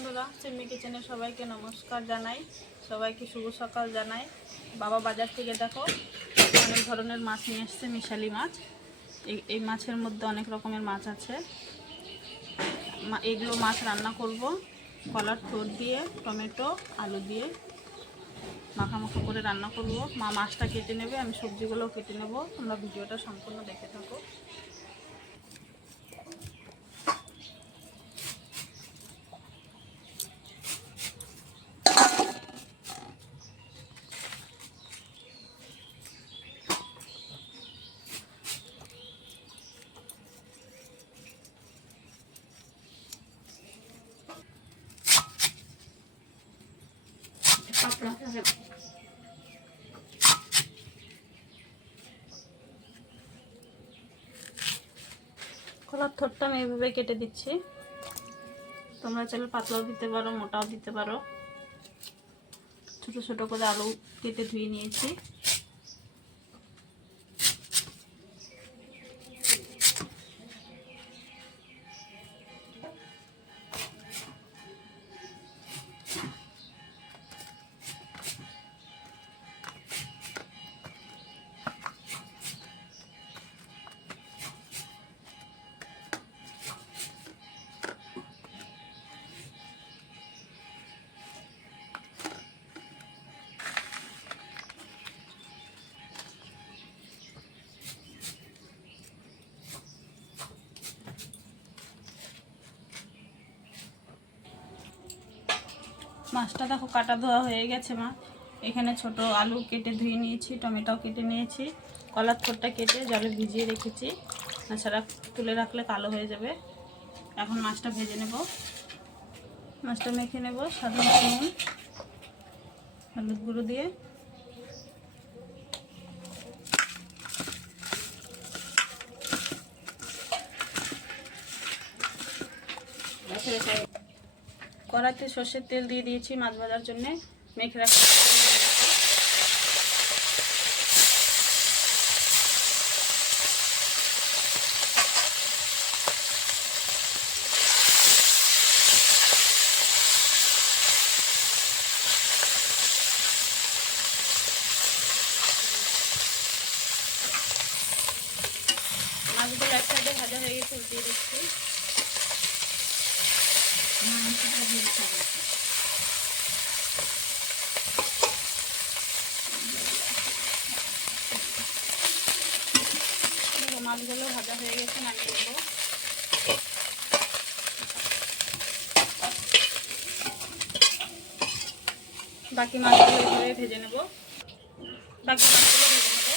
বন্ধুরা, চিম্মি কিচেনে সবাইকে নমস্কার জানাই, সবাইকে শুভ সকাল জানাই। বাবা বাজার থেকে দেখো অনেক ধরনের মাছ নিয়ে এসছে, মিশালি মাছ। এই মাছের মধ্যে অনেক রকমের মাছ আছে। এগুলো মাছ রান্না করব কলার ঠোঁট দিয়ে, টমেটো আলু দিয়ে মাখা করে রান্না করব। মা মাছটা কেটে নেবে, আমি সবজিগুলো কেটে নেব। তোমরা ভিডিওটা সম্পূর্ণ দেখে থাকো। কলার ঠোঁটটা আমি এইভাবে কেটে দিচ্ছি। তোমরা চাইলে পাতলাও দিতে পারো, মোটাও দিতে পারো। ছোট ছোট করে আলু কেটে ধুয়ে নিয়েছি। মাছটা দেখো কাটা ধোয়া হয়ে গেছে। মা এখানে ছোট আলু কেটে ধুয়ে নিয়েছি, টমেটো কেটে নিয়েছি, কলার ঠোঁটটা কেটে জলে ভিজিয়ে রেখেছি, তাছাড়া তুলে রাখলে কালো হয়ে যাবে। এখন মাছটা ভেজে নেব। মাছটা মেখে নেব সাদা নুন হলুদ গুঁড়ো দিয়ে। কড়াইতে সর্ষের তেল দিয়ে দিয়েছি মাছ ভাজার জন্য। মেখে রাখতে মাছগুলো এক সাইডে ভাজা হয়ে গেছে, উল্টিয়ে দিচ্ছি। মাছগুলো ভাজা হয়ে গেছে, নামিয়ে দেবো। বাকি মাছগুলো এইভাবে ভেজে নেব। বাকি মাছগুলো ভেজে নেব।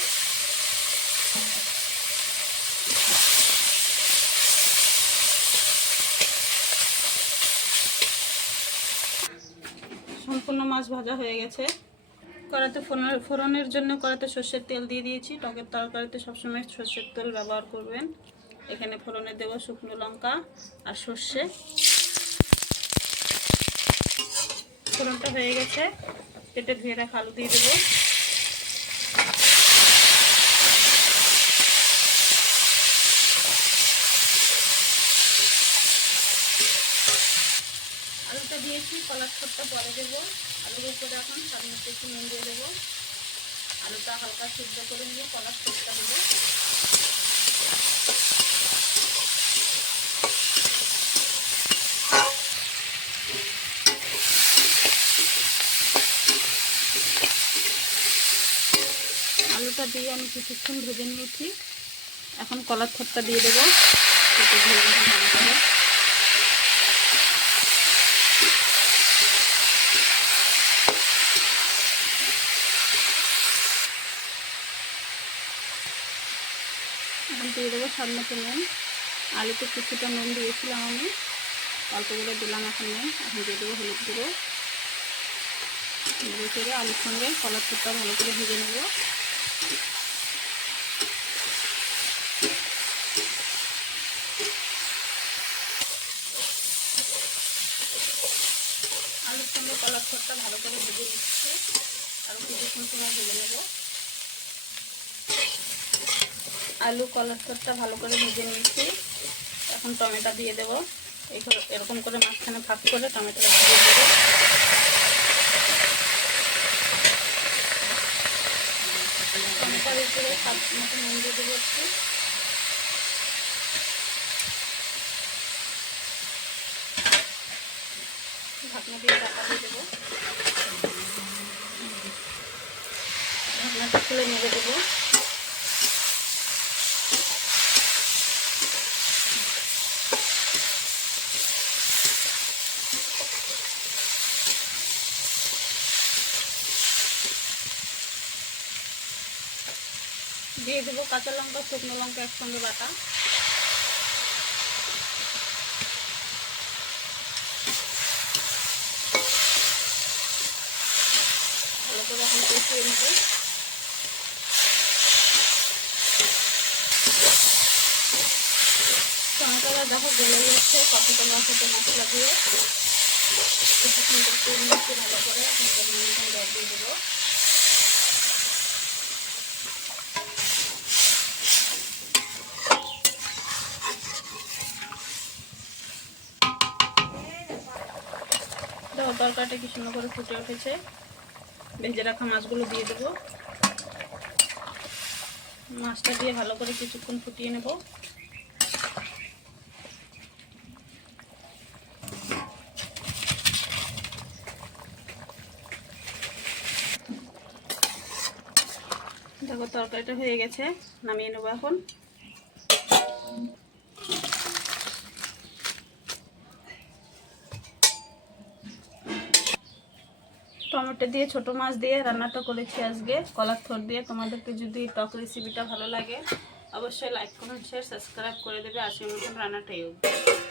সম্পূর্ণ মাছ ভাজা হয়ে গেছে। কড়াইতে ফোড়নের জন্য কড়াইতে সর্ষের তেল দিয়ে দিয়েছি। টকের তরকারিতে সবসময় সর্ষের তেল ব্যবহার করবেন। এখানে ফোড়নে দেবো শুকনো লঙ্কা আর সর্ষে। ফোড়নটা হয়ে গেছে, কেটে ধুয়ে রাখা আলু দিয়ে দেবো। আলুটা দিয়েছি, কলার ঠোঁটটা পরে দেবো। আলুর উপরে এখন স্বাদ মতো একটু নুন দিয়ে দেবো। আলুটা হালকা সিদ্ধ করে নিয়ে কলার ঠোঁটটা দেবো। আলুটা দিয়ে আমি কিছুক্ষণ ভেজে নিয়েছি। এখন কলার ঠোঁটটা দিয়ে দেবো। এখন দিয়ে দেবো স্বাদ মতো নুন। আলুতে কিছুটা নুন দিয়েছিলাম আমি, অল্প করে দিলাম এখন নুন। এখন দিয়ে দেবো হলুদ গুঁড়ো। গুঁড়ো করে আলুর সঙ্গে কলার ঠোঁটটা ভালো করে ভেজে নেব। আলুর সঙ্গে কলার ঠোঁটটা ভালো করে ভেজে নিচ্ছি। আরও কিছুক্ষণ সময় ভেজে নেব। আলু কলার ঠোঁটটা ভালো করে ভেজে নিয়েছি। এখন টমেটো দিয়ে দেবো। এরকম করে মাঝখানে ভাগ করে টমেটোটা দিয়ে দেবো। টমেটোর উপরে স্বাদ মতো নুন দিয়ে দেবো একটু। ঢাকনা দিয়ে ঢাকা দিয়ে দেবো। ঢাকনাটা খুলে নেড়ে দেবো। দিয়ে দেবো কাঁচা লঙ্কা, শুকনো লঙ্কা একসঙ্গে বাটা। ভালো করে এখন কষিয়ে নেবো। টমেটোটা দেখো গলে যাচ্ছে, কষাতে কষাতে মশলা দিয়ে একটু সুন্দর করে মিশিয়ে ভালো করে জল দিয়ে দেবো। দেখো তরকারিটা কি সুন্দর করে ফুটে উঠেছে। ভেজে রাখা মাছগুলো দিয়ে দেবো। মাছটা দিয়ে ভালো করে কিছুক্ষণ ফুটিয়ে নেব। দেখো তরকারিটা হয়ে গেছে, নামিয়ে নেবো এখন। টমেটো দিয়ে ছোট মাছ দিয়ে রান্নাটা করেছি আজকে কলার থোড় দিয়ে। তোমাদেরকে যদি টক রেসিপিটা ভালো লাগে অবশ্যই লাইক কমেন্ট শেয়ার সাবস্ক্রাইব করে দেবে। আজকের মতন রান্নাটাই